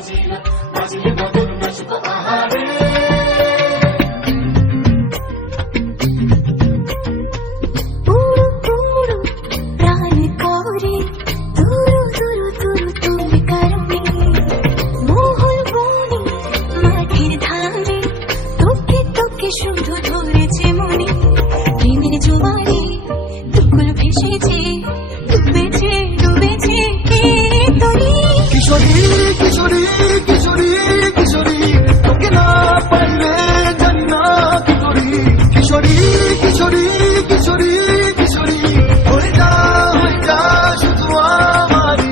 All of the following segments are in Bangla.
বাজিয়ে বাজিয়ে বদল নাচবো আহারে শুধু ধরেছে মনে প্রেমের জোয়ারে দুকুল ভেসেছে ডুবেছে ডুবেছে তোরে কিশোরী কিশোরী কিশোরী কিশোরী তোকে না পাইলে জানি না কি করি কিশোরী কিশোরী কিশোরী কিশোরী হয়ে যা শুধু আমারই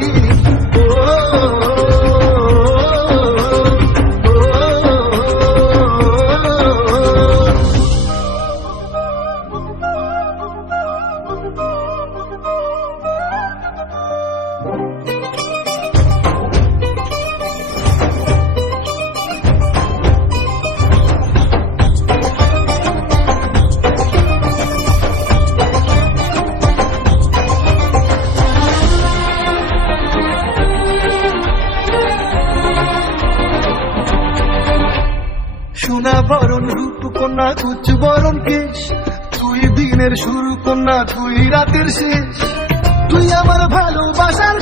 সোনা বরণ রূপ কন্যা কুচ বরণ কেশ তুই দিনের শুরু কন্যা তুই রাতের শেষ তুই আমার ভালোবাসার